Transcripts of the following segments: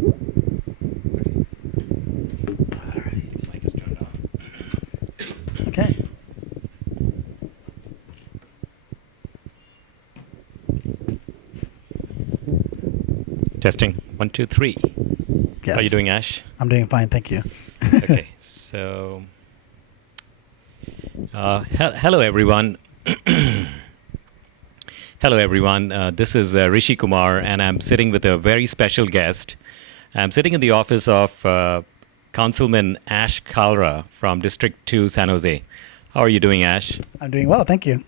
All right, mic is turned on. Okay. Testing 1, 2, 3. Yes. How are you doing, Ash? I'm doing fine, thank you. Okay, so hello everyone. Hello everyone. This is Rishi Kumar, and I'm sitting with a very special guest. I'm sitting in the office of Councilman Ash Kalra from District 2, San Jose. How are you doing, Ash? I'm doing well, thank you.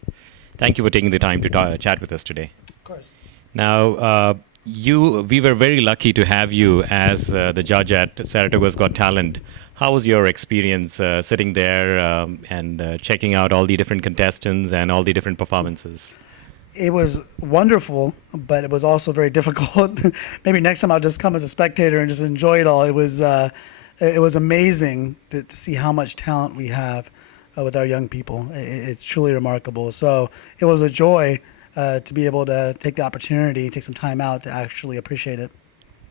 Thank you for taking the time to chat with us today. Of course. Now, we were very lucky to have you as the judge at Saratoga's Got Talent. How was your experience sitting there and checking out all the different contestants and all the different performances? It was wonderful, but it was also very difficult. Maybe next time I'll just come as a spectator and just enjoy it all. It was amazing to see how much talent we have with our young people. It's truly remarkable. So it was a joy to be able to take the opportunity, take some time out to actually appreciate it.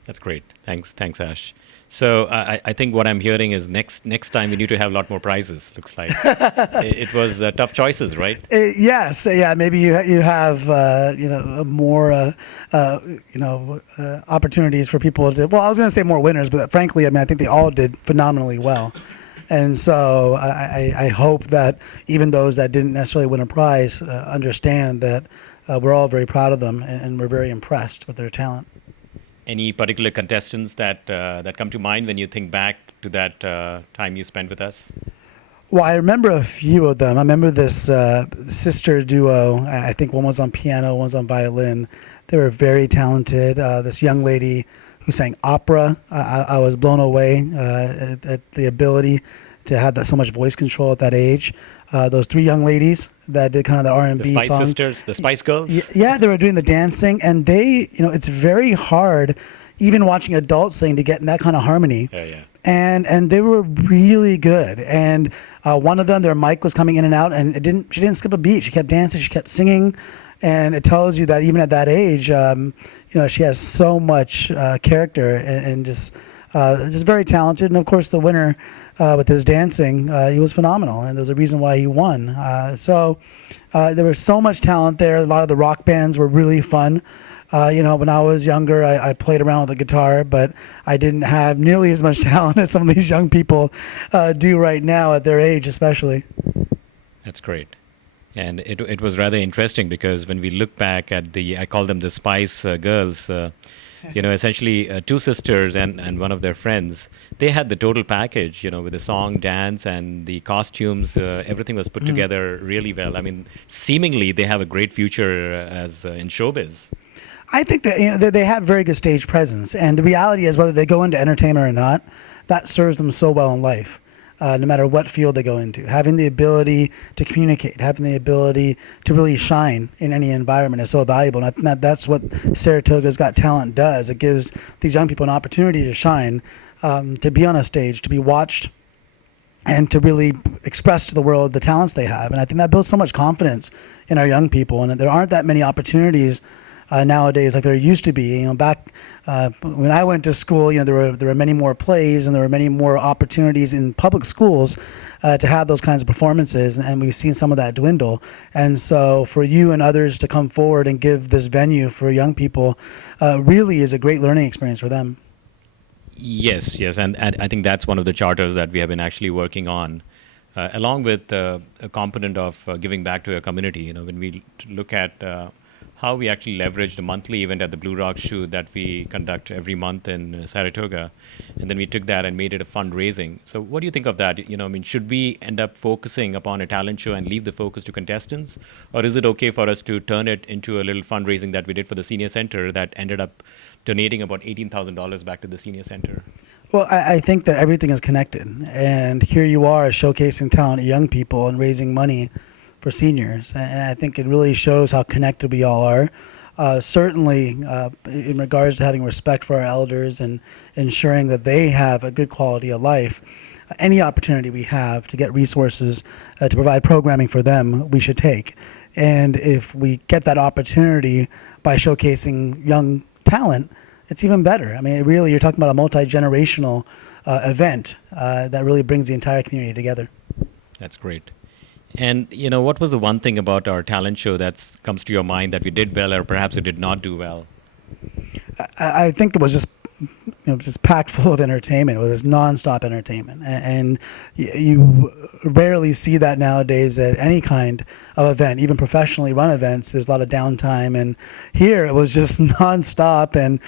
That's great. Thanks, Ash. So I think what I'm hearing is next time we need to have a lot more prizes. Looks like it was tough choices, right? Yes, yeah. Maybe you have more opportunities for people to. Well, I was going to say more winners, but frankly, I mean, I think they all did phenomenally well. And so I hope that even those that didn't necessarily win a prize understand that we're all very proud of them and we're very impressed with their talent. Any particular contestants that come to mind when you think back to that time you spent with us? Well, I remember a few of them. I remember this sister duo. I think one was on piano, one was on violin. They were very talented. This young lady who sang opera, I was blown away at the ability to have so much voice control at that age. Those three young ladies that did kind of the R&B The Spice song. Sisters, the Spice Girls? Yeah, they were doing the dancing, and they, it's very hard, even watching adults sing, to get in that kind of harmony. Yeah. And they were really good. And one of them, their mic was coming in and out, and she didn't skip a beat. She kept dancing, she kept singing, and it tells you that even at that age, she has so much character and just very talented. And of course, the winner with his dancing, he was phenomenal, and there's a reason why he won. So there was so much talent there. A lot of the rock bands were really fun. When I was younger, I played around with the guitar, but I didn't have nearly as much talent as some of these young people do right now at their age, especially. That's great. And it was rather interesting because when we look back at I call them the Spice Girls, essentially two sisters and one of their friends, they had the total package, with the song, dance, and the costumes. Everything was put together really well. I mean, seemingly they have a great future as in showbiz. I think that they have very good stage presence, and the reality is whether they go into entertainment or not, that serves them so well in life. No matter what field they go into, having the ability to communicate, having the ability to really shine in any environment is so valuable. And I think that's what Saratoga's Got Talent does. It gives these young people an opportunity to shine, to be on a stage, to be watched, and to really express to the world the talents they have. And I think that builds so much confidence in our young people. And there aren't that many opportunities nowadays like there used to be. Back when I went to school, there were many more plays and there were many more opportunities in public schools to have those kinds of performances, and we've seen some of that dwindle. And so for you and others to come forward and give this venue for young people really is a great learning experience for them. Yes, and I think that's one of the charters that we have been actually working on, along with a component of giving back to a community. When we look at how we actually leverage the monthly event at the Blue Rock Shoe that we conduct every month in Saratoga, and then we took that and made it a fundraising. So what do you think of that? Should we end up focusing upon a talent show and leave the focus to contestants? Or is it okay for us to turn it into a little fundraising that we did for the Senior Center that ended up donating about $18,000 back to the Senior Center? Well, I think that everything is connected. And here you are showcasing talent of young people and raising money for seniors, and I think it really shows how connected we all are. Certainly, in regards to having respect for our elders and ensuring that they have a good quality of life, any opportunity we have to get resources to provide programming for them, we should take. And if we get that opportunity by showcasing young talent, it's even better. I mean, really, you're talking about a multi-generational event that really brings the entire community together. That's great. And what was the one thing about our talent show that comes to your mind that we did well, or perhaps we did not do well? I think it was just packed full of entertainment. It was nonstop entertainment, and you rarely see that nowadays at any kind of event, even professionally run events. There's a lot of downtime, and here it was just nonstop. And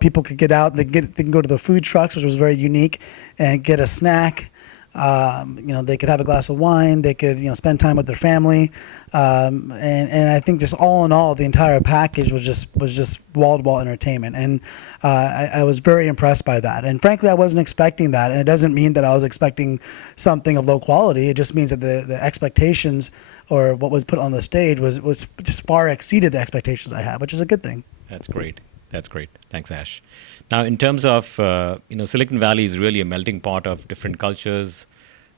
people could get out. They can go to the food trucks, which was very unique, and get a snack. They could have a glass of wine. They could, spend time with their family, and I think just all in all, the entire package was just wall-to-wall entertainment, and I was very impressed by that. And frankly, I wasn't expecting that, and it doesn't mean that I was expecting something of low quality. It just means that the expectations or what was put on the stage was just far exceeded the expectations I had, which is a good thing. That's great. That's great. Thanks, Ash. Now, in terms of, Silicon Valley is really a melting pot of different cultures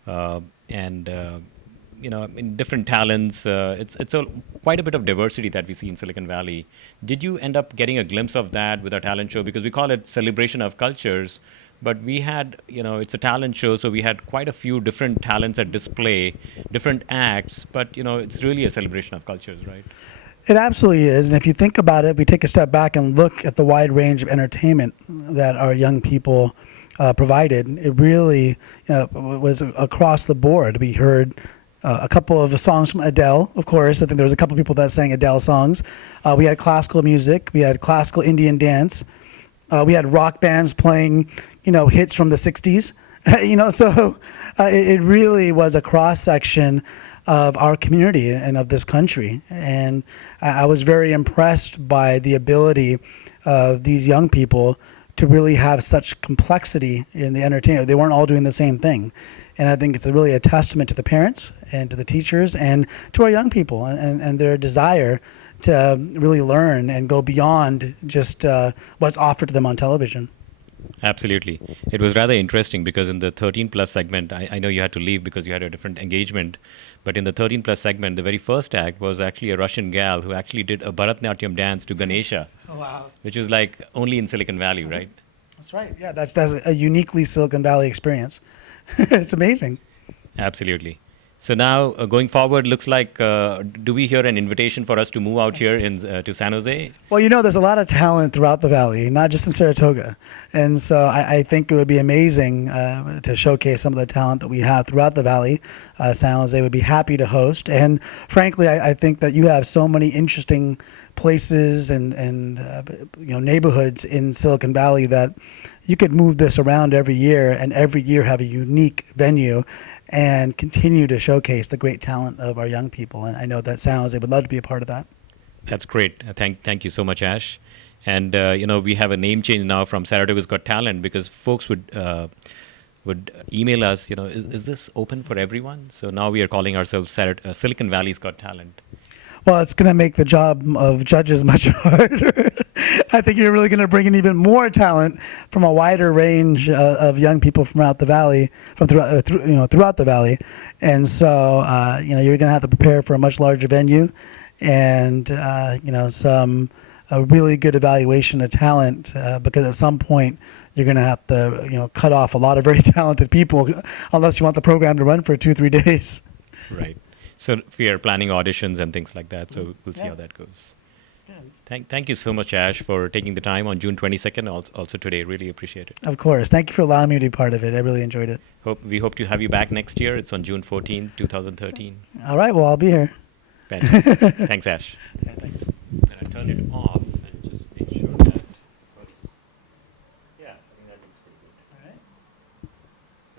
and, in different talents. It's quite a bit of diversity that we see in Silicon Valley. Did you end up getting a glimpse of that with our talent show? Because we call it Celebration of Cultures, but we had, it's a talent show, so we had quite a few different talents at display, different acts, but, it's really a celebration of cultures, right? It absolutely is. And if you think about it, we take a step back and look at the wide range of entertainment that our young people provided. It really was across the board. We heard a couple of songs from Adele, of course. I think there was a couple of people that sang Adele songs. We had classical music. We had classical Indian dance. We had rock bands playing, hits from the 60s. So it really was a cross-section of our community and of this country. And I was very impressed by the ability of these young people to really have such complexity in the entertainment. They weren't all doing the same thing. And I think it's really a testament to the parents and to the teachers and to our young people and their desire to really learn and go beyond just what's offered to them on television. Absolutely. It was rather interesting because in the 13 plus segment, I know you had to leave because you had a different engagement, but in the 13 plus segment, the very first act was actually a Russian gal who actually did a Bharatanatyam dance to Ganesha. Oh, wow. Which is like only in Silicon Valley, right? That's right. Yeah, that's a uniquely Silicon Valley experience. It's amazing. Absolutely. So now, going forward, looks like, do we hear an invitation for us to move out here to San Jose? Well, there's a lot of talent throughout the valley, not just in Saratoga. And so I think it would be amazing to showcase some of the talent that we have throughout the valley. San Jose would be happy to host. And frankly, I think that you have so many interesting places and neighborhoods in Silicon Valley that you could move this around every year and every year have a unique venue and continue to showcase the great talent of our young people. And I know that San Jose would love to be a part of that. That's great. Thank you so much, Ash. And, we have a name change now from Saratoga's Got Talent because folks would email us, is this open for everyone? So now we are calling ourselves Silicon Valley's Got Talent. Well, it's going to make the job of judges much harder. I think you're really going to bring in even more talent from a wider range of young people throughout the valley, throughout the valley, and so you're going to have to prepare for a much larger venue, and some a really good evaluation of talent because at some point you're going to have to cut off a lot of very talented people unless you want the program to run for 2-3 days. Right. So we are planning auditions and things like that. So we'll see how that goes. Thank you so much, Ash, for taking the time on June 22nd, also today. Really appreciate it. Of course. Thank you for allowing me to be part of it. I really enjoyed it. We hope to have you back next year. It's on June 14th, 2013. All right. Well, I'll be here. Fantastic. Thanks, Ash. Yeah, thanks. I'm going to turn it off.